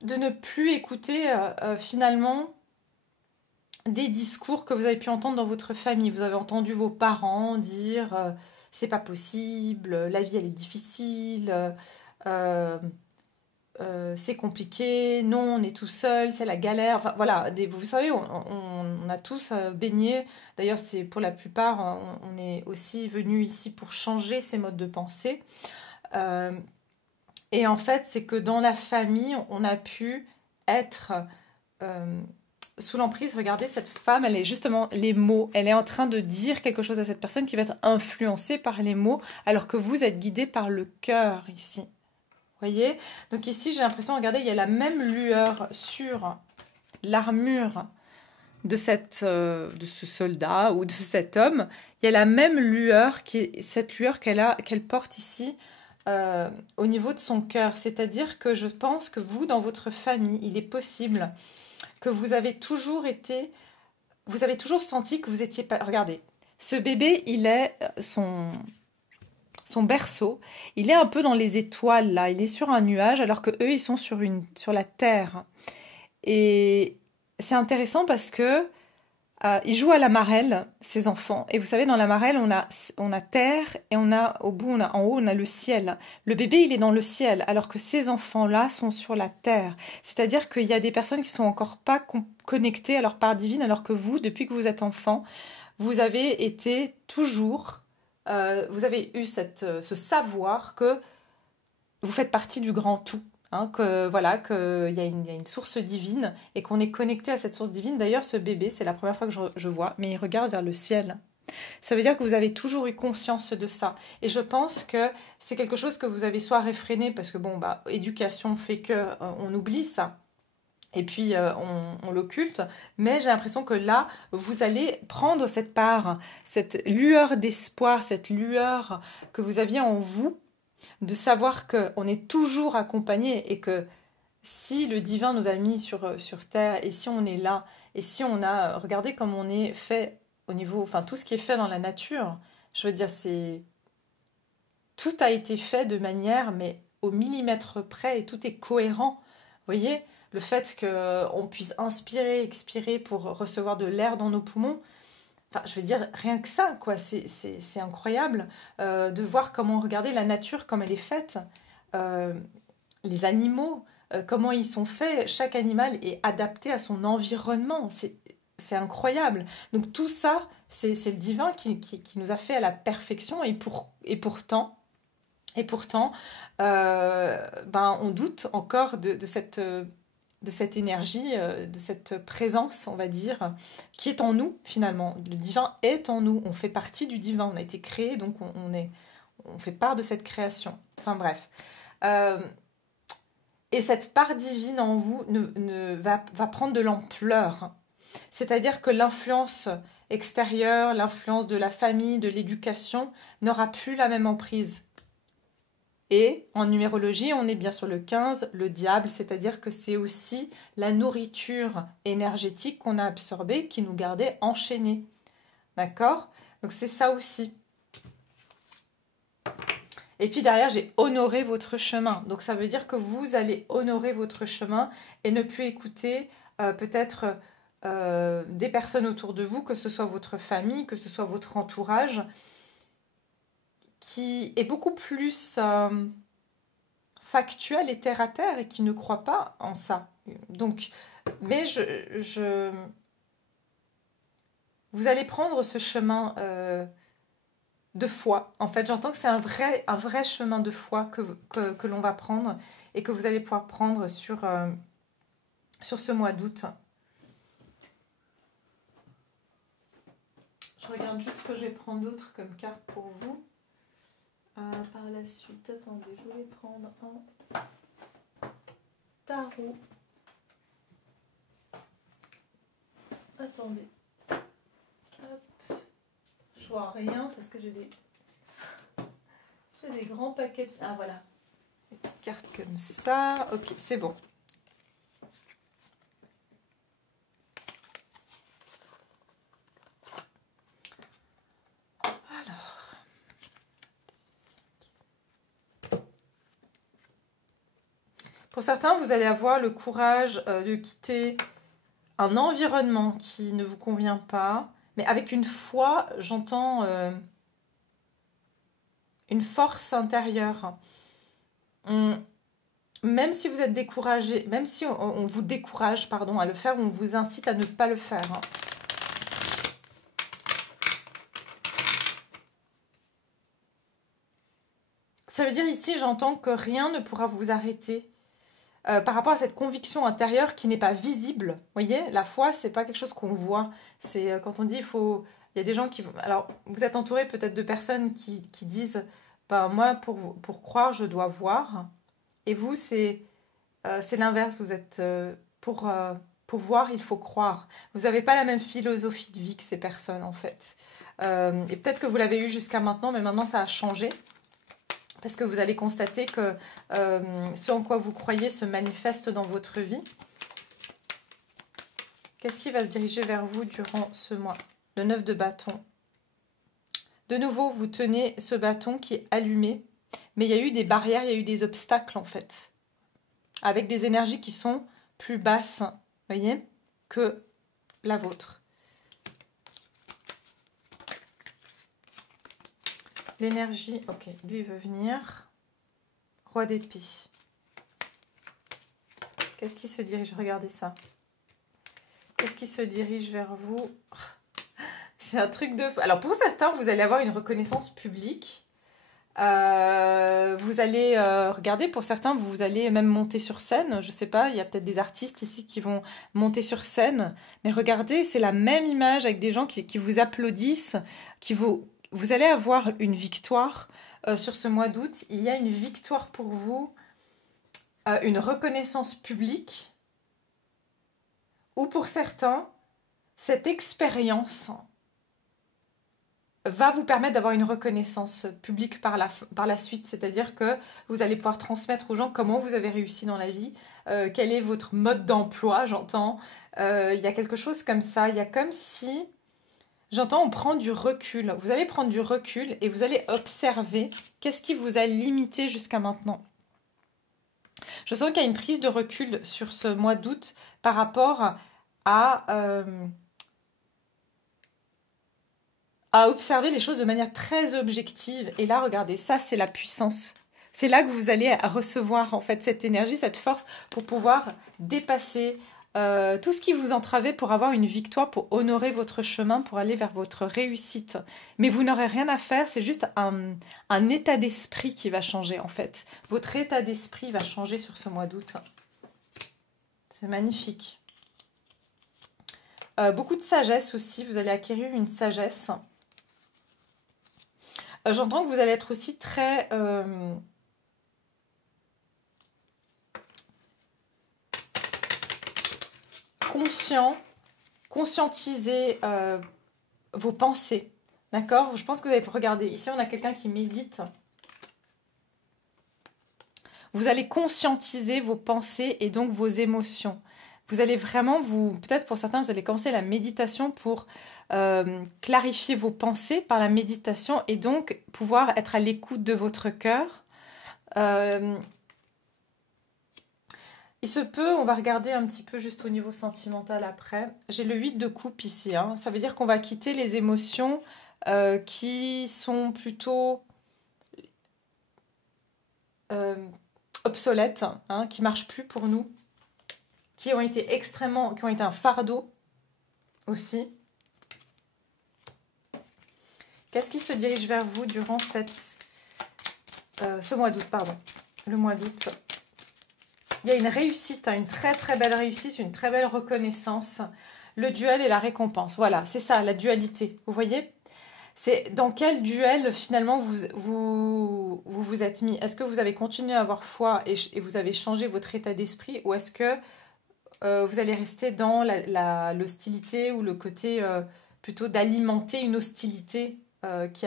de ne plus écouter finalement des discours que vous avez pu entendre dans votre famille. Vous avez entendu vos parents dire c'est pas possible, la vie elle est difficile, c'est compliqué, non, on est tout seul, c'est la galère. Enfin, voilà, vous savez, on a tous baigné. D'ailleurs, c'est pour la plupart, on est aussi venu ici pour changer ces modes de pensée. Et en fait, c'est que dans la famille, on a pu être sous l'emprise. Regardez, cette femme, elle est justement les mots. Elle est en train de dire quelque chose à cette personne qui va être influencée par les mots, alors que vous êtes guidé par le cœur ici. Voyez? Donc ici, j'ai l'impression, regardez, il y a la même lueur sur l'armure de ce soldat ou de cet homme. Il y a la même lueur, cette lueur qu'elle porte ici au niveau de son cœur. C'est-à-dire que je pense que vous, dans votre famille, il est possible que vous avez toujours senti que vous étiez pas... Regardez, ce bébé, il est son berceau, il est un peu dans les étoiles là, il est sur un nuage alors que eux ils sont sur la terre. Et c'est intéressant parce que ils jouent à la marelle, ces enfants. Et vous savez, dans la marelle, on a terre et en haut on a le ciel. Le bébé il est dans le ciel alors que ces enfants-là sont sur la terre. C'est-à-dire qu'il y a des personnes qui sont encore pas connectées à leur part divine, alors que vous, depuis que vous êtes enfant, vous avez été toujours vous avez eu ce savoir que vous faites partie du grand tout, hein, que voilà, qu'il y a une source divine et qu'on est connecté à cette source divine. D'ailleurs, ce bébé, c'est la première fois que je vois, mais il regarde vers le ciel. Ça veut dire que vous avez toujours eu conscience de ça. Et je pense que c'est quelque chose que vous avez soit réfréné, parce que bon, éducation fait que on oublie ça. et puis on l'occulte, mais j'ai l'impression que là, vous allez prendre cette part, cette lueur d'espoir, cette lueur que vous aviez en vous, de savoir qu'on est toujours accompagné et que si le divin nous a mis sur Terre et si on est là, et si on a, regardez comme on est fait au niveau, enfin tout ce qui est fait dans la nature, je veux dire, tout a été fait de manière, mais au millimètre près, et tout est cohérent. Vous voyez, le fait qu'on puisse inspirer, expirer pour recevoir de l'air dans nos poumons, enfin, je veux dire, rien que ça, quoi, c'est incroyable de voir comment, regarder la nature comme elle est faite, euh, les animaux, comment ils sont faits, chaque animal est adapté à son environnement, c'est incroyable. Donc tout ça, c'est le divin qui nous a fait à la perfection et pourtant, ben, on doute encore de cette énergie, de cette présence, on va dire, qui est en nous finalement. Le divin est en nous, on fait partie du divin, on a été créé, donc on fait part de cette création. Enfin bref. Et cette part divine en vous va prendre de l'ampleur. C'est-à-dire que l'influence extérieure, l'influence de la famille, de l'éducation, n'aura plus la même emprise. Et en numérologie, on est bien sur le 15, le diable, c'est-à-dire que c'est aussi la nourriture énergétique qu'on a absorbée qui nous gardait enchaînés. D'accord? Donc c'est ça aussi. Et puis derrière, j'ai honoré votre chemin. Donc ça veut dire que vous allez honorer votre chemin et ne plus écouter peut-être des personnes autour de vous, que ce soit votre famille, que ce soit votre entourage, qui est beaucoup plus factuel et terre à terre et qui ne croit pas en ça. Donc, mais vous allez prendre ce chemin de foi. En fait, j'entends que c'est un vrai chemin de foi que l'on va prendre et que vous allez pouvoir prendre sur ce mois d'août. Je regarde juste ce que je vais prendre d'autre comme carte pour vous. Par la suite, attendez, je vais prendre un tarot. Attendez. Hop. Je vois rien parce que j'ai des grands paquets. Ah voilà. Des petites cartes comme ça. Ok, c'est bon. Pour certains, vous allez avoir le courage de quitter un environnement qui ne vous convient pas, mais avec une foi, j'entends une force intérieure. Même si vous êtes découragé, même si on vous décourage à le faire, on vous incite à ne pas le faire. Ça veut dire ici, j'entends que rien ne pourra vous arrêter. Par rapport à cette conviction intérieure qui n'est pas visible. Vous voyez, la foi, c'est pas quelque chose qu'on voit. C'est quand on dit il y a des gens qui... Alors, vous êtes entouré peut-être de personnes qui disent ben, moi, pour croire, je dois voir. Et vous, c'est l'inverse. Vous êtes... pour voir, il faut croire. Vous n'avez pas la même philosophie de vie que ces personnes, en fait. Et peut-être que vous l'avez eu jusqu'à maintenant, mais maintenant, ça a changé. Parce que vous allez constater que ce en quoi vous croyez se manifeste dans votre vie. Qu'est-ce qui va se diriger vers vous durant ce mois? Le 9 de bâton. De nouveau, vous tenez ce bâton qui est allumé. Mais il y a eu des barrières, il y a eu des obstacles en fait. Avec des énergies qui sont plus basses, voyez, que la vôtre. L'énergie, ok, lui veut venir. Roi d'épée. Qu'est-ce qui se dirige? Regardez ça. Qu'est-ce qui se dirige vers vous? C'est un truc de... Alors pour certains, vous allez avoir une reconnaissance publique. Vous allez regarder, pour certains, vous allez même monter sur scène. Je sais pas, il y a peut-être des artistes ici qui vont monter sur scène. Mais regardez, c'est la même image avec des gens qui vous applaudissent, vous allez avoir une victoire sur ce mois d'août. Il y a une victoire pour vous, une reconnaissance publique. Ou pour certains, cette expérience va vous permettre d'avoir une reconnaissance publique par la suite. C'est-à-dire que vous allez pouvoir transmettre aux gens comment vous avez réussi dans la vie, quel est votre mode d'emploi, j'entends. Il y a quelque chose comme ça. Il y a comme si, j'entends, on prend du recul. Vous allez prendre du recul et vous allez observer qu'est-ce qui vous a limité jusqu'à maintenant. Je sens qu'il y a une prise de recul sur ce mois d'août par rapport à observer les choses de manière très objective. Et là, regardez, ça, c'est la puissance. C'est là que vous allez recevoir, en fait, cette énergie, cette force pour pouvoir dépasser tout ce qui vous entravait pour avoir une victoire, pour honorer votre chemin, pour aller vers votre réussite. Mais vous n'aurez rien à faire, c'est juste un état d'esprit qui va changer, en fait. Votre état d'esprit va changer sur ce mois d'août. C'est magnifique. Beaucoup de sagesse aussi, vous allez acquérir une sagesse. J'entends que vous allez être aussi très conscientiser vos pensées. D'accord? Je pense que vous allez regarder. Ici, on a quelqu'un qui médite. Vous allez conscientiser vos pensées et donc vos émotions. Vous allez vraiment peut-être pour certains, vous allez commencer la méditation pour clarifier vos pensées par la méditation et donc pouvoir être à l'écoute de votre cœur. Il se peut, on va regarder un petit peu juste au niveau sentimental après. J'ai le 8 de coupe ici. Hein. Ça veut dire qu'on va quitter les émotions qui sont plutôt obsolètes, hein, qui ne marchent plus pour nous, qui ont été un fardeau aussi. Qu'est-ce qui se dirige vers vous durant ce mois d'août, pardon, le mois d'août? Il y a une réussite, hein, une très très belle réussite, une très belle reconnaissance. Le duel et la récompense, voilà, c'est ça, la dualité. Vous voyez? C'est dans quel duel finalement vous êtes mis? Est-ce que vous avez continué à avoir foi et vous avez changé votre état d'esprit, ou est-ce que vous allez rester dans l'hostilité ou le côté plutôt d'alimenter une hostilité qui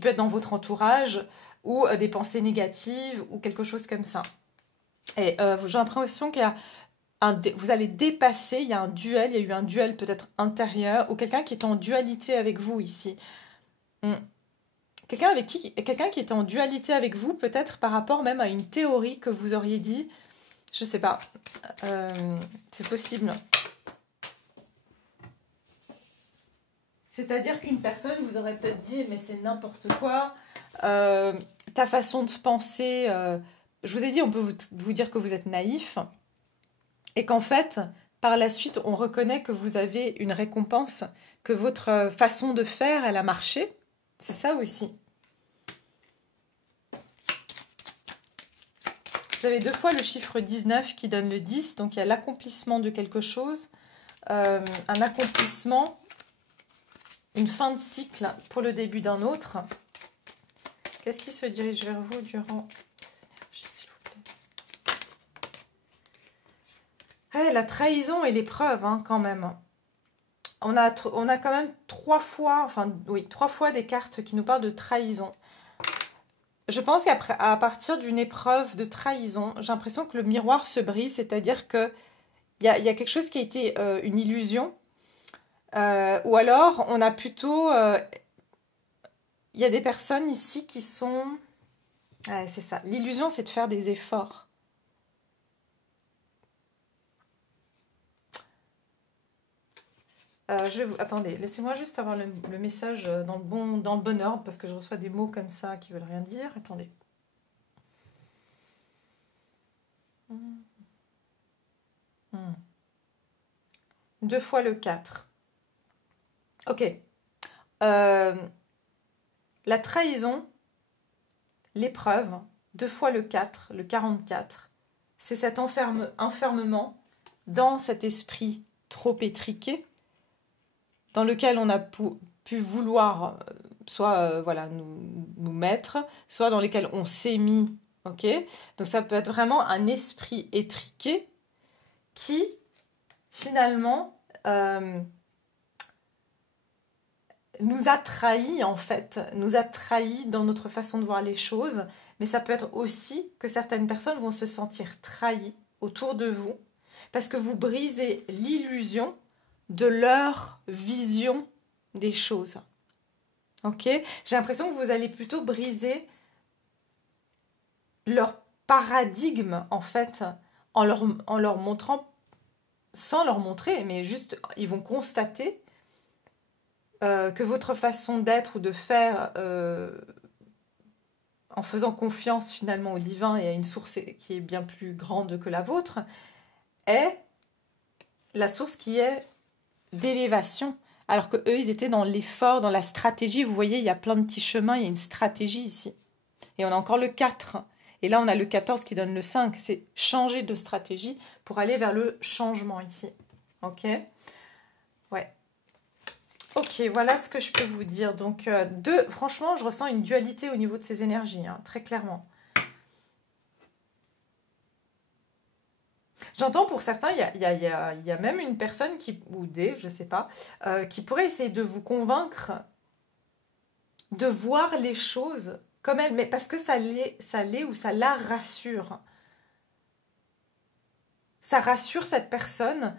peut être dans votre entourage, ou des pensées négatives ou quelque chose comme ça. Et j'ai l'impression qu'il y a vous allez dépasser, il y a un duel, il y a eu un duel peut-être intérieur, ou quelqu'un qui est en dualité avec vous ici. Quelqu'un qui était en dualité avec vous, peut-être par rapport même à une théorie que vous auriez dit, je sais pas, c'est possible. C'est-à-dire qu'une personne vous aurait peut-être dit, mais c'est n'importe quoi, ta façon de penser, je vous ai dit, on peut vous dire que vous êtes naïf, et qu'en fait, par la suite, on reconnaît que vous avez une récompense, que votre façon de faire, elle a marché. C'est ça aussi. Vous avez 2 fois le chiffre 19 qui donne le 10, donc il y a l'accomplissement de quelque chose, un accomplissement, une fin de cycle pour le début d'un autre. Qu'est-ce qui se dirige vers vous durant... Hey, la trahison et l'épreuve, hein, quand même. On a quand même 3 fois, enfin oui, 3 fois des cartes qui nous parlent de trahison. Je pense qu'à partir d'une épreuve de trahison, j'ai l'impression que le miroir se brise, c'est-à-dire qu'il y a quelque chose qui a été une illusion, ou alors on a plutôt... Il y a des personnes ici qui sont... Ouais, c'est ça. L'illusion, c'est de faire des efforts. Attendez, laissez-moi juste avoir le message dans le bon ordre, parce que je reçois des mots comme ça qui veulent rien dire. Attendez. Hmm. 2 fois le 4. Ok. La trahison, l'épreuve, 2 fois le 4, le 44, c'est cet enfermement dans cet esprit trop étriqué, dans lequel on a pu vouloir soit voilà, nous mettre, soit dans lesquels on s'est mis. Okay, donc ça peut être vraiment un esprit étriqué qui finalement, nous a trahis en fait, nous a trahis dans notre façon de voir les choses, mais ça peut être aussi que certaines personnes vont se sentir trahies autour de vous parce que vous brisez l'illusion de leur vision des choses. Ok? J'ai l'impression que vous allez plutôt briser leur paradigme en fait en leur montrant, sans leur montrer, mais juste ils vont constater que votre façon d'être ou de faire, en faisant confiance finalement au divin et à une source qui est bien plus grande que la vôtre, est la source qui est d'élévation. Alors que eux, ils étaient dans l'effort, dans la stratégie. Vous voyez, il y a plein de petits chemins, il y a une stratégie ici. Et on a encore le 4. Et là, on a le 14 qui donne le 5. C'est changer de stratégie pour aller vers le changement ici. Ok? Ouais. Ok, voilà ce que je peux vous dire. Donc, franchement, je ressens une dualité au niveau de ces énergies, hein, très clairement. J'entends pour certains, il y a même une personne qui, ou des, je sais pas, qui pourrait essayer de vous convaincre de voir les choses comme elles, mais parce que ça l'est ou ça la rassure. Ça rassure cette personne.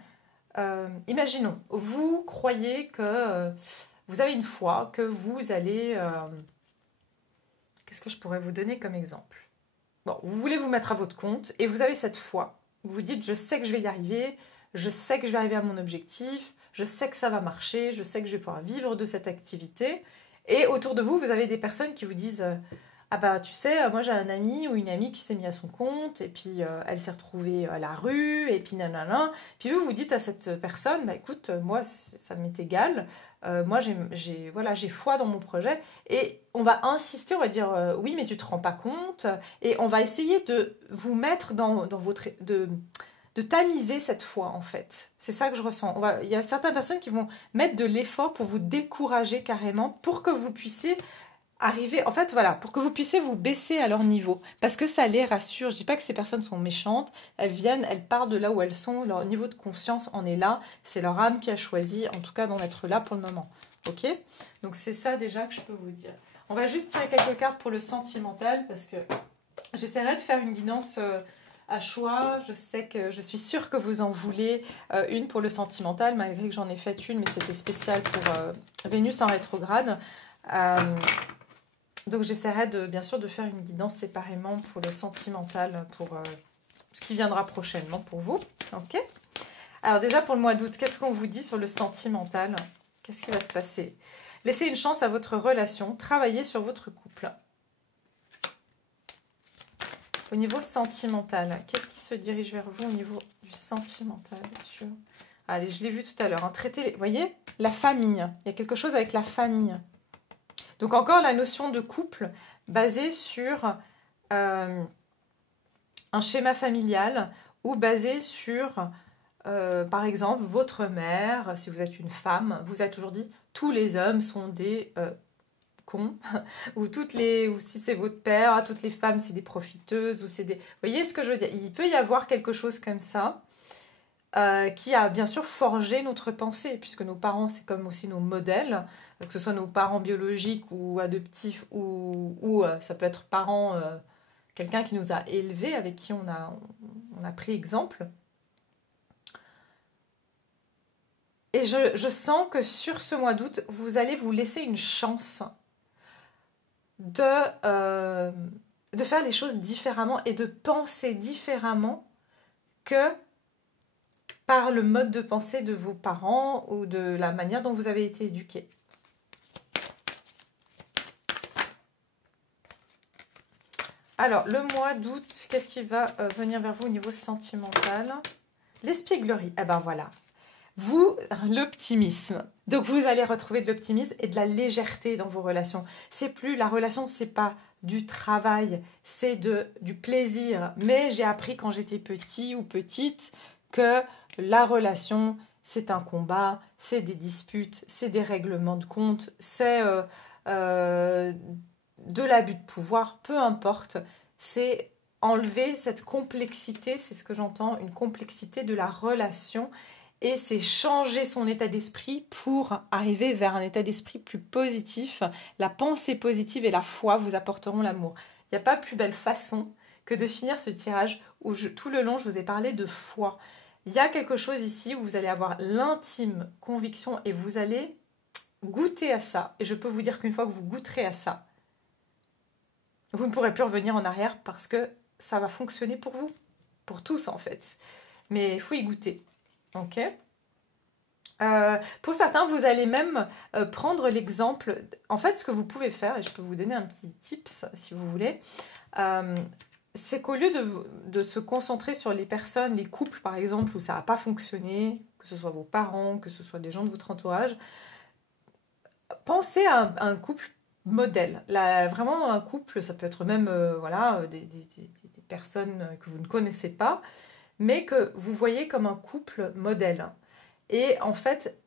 Imaginons, vous croyez que vous avez une foi, que vous allez... qu'est-ce que je pourrais vous donner comme exemple? Bon, vous voulez vous mettre à votre compte et vous avez cette foi. Vous vous dites, je sais que je vais y arriver, je sais que je vais arriver à mon objectif, je sais que ça va marcher, je sais que je vais pouvoir vivre de cette activité. Et autour de vous, vous avez des personnes qui vous disent, ah bah tu sais, moi j'ai un ami ou une amie qui s'est mis à son compte et puis elle s'est retrouvée à la rue et puis nanana. Puis vous dites à cette personne, bah écoute, moi ça m'est égal, moi j'ai foi dans mon projet et on va insister, on va dire oui mais tu te rends pas compte et on va essayer de vous mettre dans votre... de tamiser cette foi en fait. C'est ça que je ressens. Il y a certaines personnes qui vont mettre de l'effort pour vous décourager carrément pour que vous puissiez arriver, en fait, voilà, pour que vous puissiez vous baisser à leur niveau, parce que ça les rassure. Je dis pas que ces personnes sont méchantes, elles viennent, elles partent de là où elles sont, leur niveau de conscience en est là, c'est leur âme qui a choisi, en tout cas, d'en être là pour le moment. Ok? Donc c'est ça déjà que je peux vous dire. On va juste tirer quelques cartes pour le sentimental, parce que j'essaierai de faire une guidance à choix. Je sais que je suis sûre que vous en voulez une pour le sentimental, malgré que j'en ai fait une, mais c'était spécial pour Vénus en rétrograde. Donc j'essaierai bien sûr de faire une guidance séparément pour le sentimental, pour ce qui viendra prochainement pour vous. Ok. Alors déjà pour le mois d'août, qu'est-ce qu'on vous dit sur le sentimental? Qu'est-ce qui va se passer? Laissez une chance à votre relation, travaillez sur votre couple. Au niveau sentimental, qu'est-ce qui se dirige vers vous au niveau du sentimental? Allez, je l'ai vu tout à l'heure. Hein. Vous voyez, la famille. Il y a quelque chose avec la famille. Donc encore la notion de couple basée sur un schéma familial ou basée sur, par exemple, votre mère, si vous êtes une femme, vous avez toujours dit tous les hommes sont des cons, ou si c'est votre père, toutes les femmes c'est des profiteuses, ou c'est des... Vous voyez ce que je veux dire? Il peut y avoir quelque chose comme ça. Qui a bien sûr forgé notre pensée, puisque nos parents, c'est comme aussi nos modèles, que ce soit nos parents biologiques ou adoptifs, ou ça peut être parents, quelqu'un qui nous a élevés, avec qui on a pris exemple. Et je sens que sur ce mois d'août, vous allez vous laisser une chance de faire les choses différemment et de penser différemment que par le mode de pensée de vos parents ou de la manière dont vous avez été éduqués. Alors, le mois d'août, qu'est-ce qui va venir vers vous au niveau sentimental? L'espièglerie. Eh ben voilà. Vous, l'optimisme. Donc, vous allez retrouver de l'optimisme et de la légèreté dans vos relations. C'est plus la relation, c'est pas du travail, c'est du plaisir. Mais j'ai appris quand j'étais petit ou petite que la relation, c'est un combat, c'est des disputes, c'est des règlements de compte, c'est de l'abus de pouvoir, peu importe. C'est enlever cette complexité, c'est ce que j'entends, une complexité de la relation et c'est changer son état d'esprit pour arriver vers un état d'esprit plus positif. La pensée positive et la foi vous apporteront l'amour. Il n'y a pas plus belle façon que de finir ce tirage où tout le long je vous ai parlé de foi. Il y a quelque chose ici où vous allez avoir l'intime conviction et vous allez goûter à ça. Et je peux vous dire qu'une fois que vous goûterez à ça, vous ne pourrez plus revenir en arrière parce que ça va fonctionner pour vous, pour tous en fait. Mais il faut y goûter. Ok. Pour certains, vous allez même prendre l'exemple. En fait, ce que vous pouvez faire, et je peux vous donner un petit tips si vous voulez, c'est qu'au lieu de se concentrer sur les personnes, les couples par exemple, où ça n'a pas fonctionné, que ce soit vos parents, que ce soit des gens de votre entourage, pensez à un couple modèle. Là, vraiment un couple, ça peut être même voilà, des personnes que vous ne connaissez pas, mais que vous voyez comme un couple modèle. Et en fait,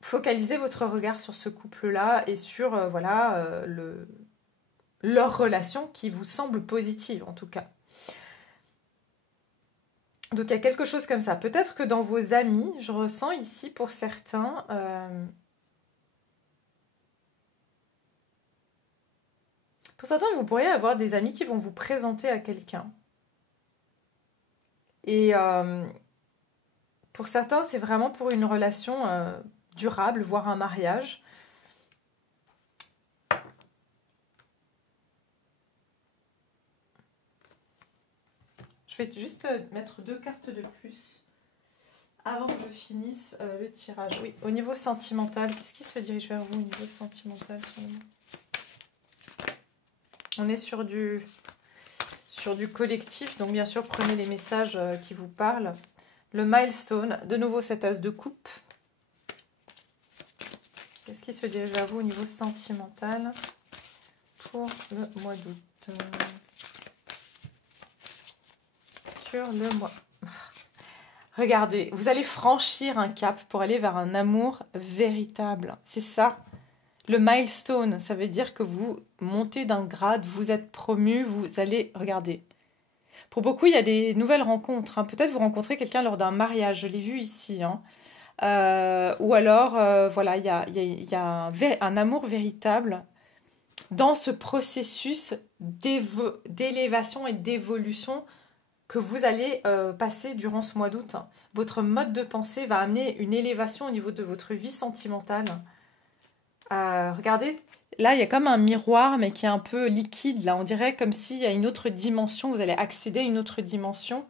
focalisez votre regard sur ce couple-là et sur voilà, leur relation qui vous semble positive en tout cas. Donc il y a quelque chose comme ça. Peut-être que dans vos amis, je ressens ici pour certains... Pour certains, vous pourriez avoir des amis qui vont vous présenter à quelqu'un. Et pour certains, c'est vraiment pour une relation durable, voire un mariage. Je vais juste mettre 2 cartes de plus avant que je finisse le tirage. Oui, au niveau sentimental, qu'est-ce qui se dirige vers vous au niveau sentimental finalement ? On est sur du collectif, donc bien sûr prenez les messages qui vous parlent. Le milestone, de nouveau cet as de coupe. Qu'est-ce qui se dirige vers vous au niveau sentimental pour le mois d'août? Sur le mois. Regardez, vous allez franchir un cap pour aller vers un amour véritable. C'est ça. Le milestone, ça veut dire que vous montez d'un grade, vous êtes promu, vous allez... Regardez. Pour beaucoup, il y a des nouvelles rencontres. Hein. Peut-être vous rencontrez quelqu'un lors d'un mariage, je l'ai vu ici. Hein. Ou alors, voilà, il y a un amour véritable dans ce processus d'élévation et d'évolution que vous allez passer durant ce mois d'août. Votre mode de pensée va amener une élévation au niveau de votre vie sentimentale. Regardez, là il y a comme un miroir mais qui est un peu liquide. Là, on dirait comme s'il y a une autre dimension. Vous allez accéder à une autre dimension.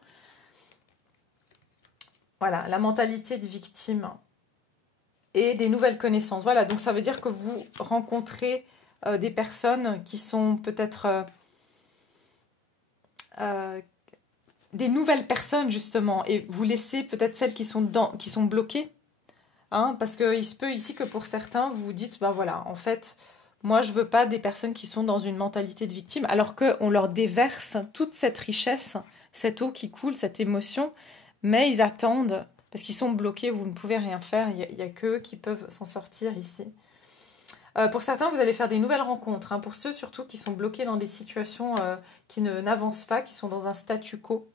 Voilà, la mentalité de victime et des nouvelles connaissances. Voilà, donc ça veut dire que vous rencontrez des personnes qui sont peut-être des nouvelles personnes justement, et vous laissez peut-être celles qui sont bloquées. Hein, parce qu'il se peut ici que pour certains, vous vous dites, ben voilà, en fait, moi je veux pas des personnes qui sont dans une mentalité de victime, alors qu'on leur déverse toute cette richesse, cette eau qui coule, cette émotion, mais ils attendent, parce qu'ils sont bloqués, vous ne pouvez rien faire, il y a qu'eux qui peuvent s'en sortir ici. Pour certains, vous allez faire des nouvelles rencontres, hein, pour ceux surtout qui sont bloqués dans des situations qui n'avancent pas, qui sont dans un statu quo,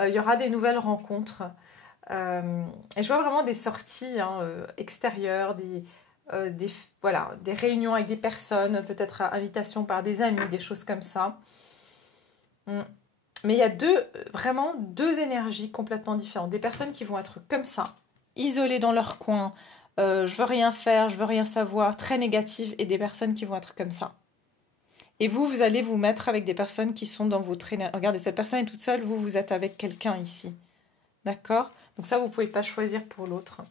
il y aura des nouvelles rencontres. Et je vois vraiment des sorties extérieures, voilà, des réunions avec des personnes, peut-être à invitation par des amis, des choses comme ça. Mais il y a vraiment deux énergies complètement différentes. Des personnes qui vont être comme ça, isolées dans leur coin, je veux rien faire, je veux rien savoir, très négatives, et des personnes qui vont être comme ça. Et vous allez vous mettre avec des personnes qui sont dans votre énergie. Regardez, cette personne est toute seule, vous êtes avec quelqu'un ici. D'accord ? Donc ça, vous ne pouvez pas choisir pour l'autre.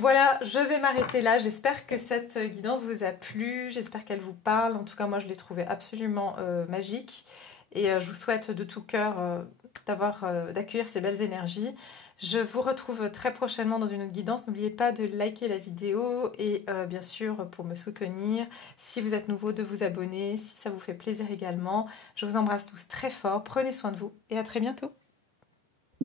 Voilà, je vais m'arrêter là. J'espère que cette guidance vous a plu. J'espère qu'elle vous parle. En tout cas, moi, je l'ai trouvée absolument magique. Et je vous souhaite de tout cœur d'accueillir ces belles énergies. Je vous retrouve très prochainement dans une autre guidance. N'oubliez pas de liker la vidéo et bien sûr, pour me soutenir, si vous êtes nouveau, de vous abonner, si ça vous fait plaisir également. Je vous embrasse tous très fort. Prenez soin de vous et à très bientôt.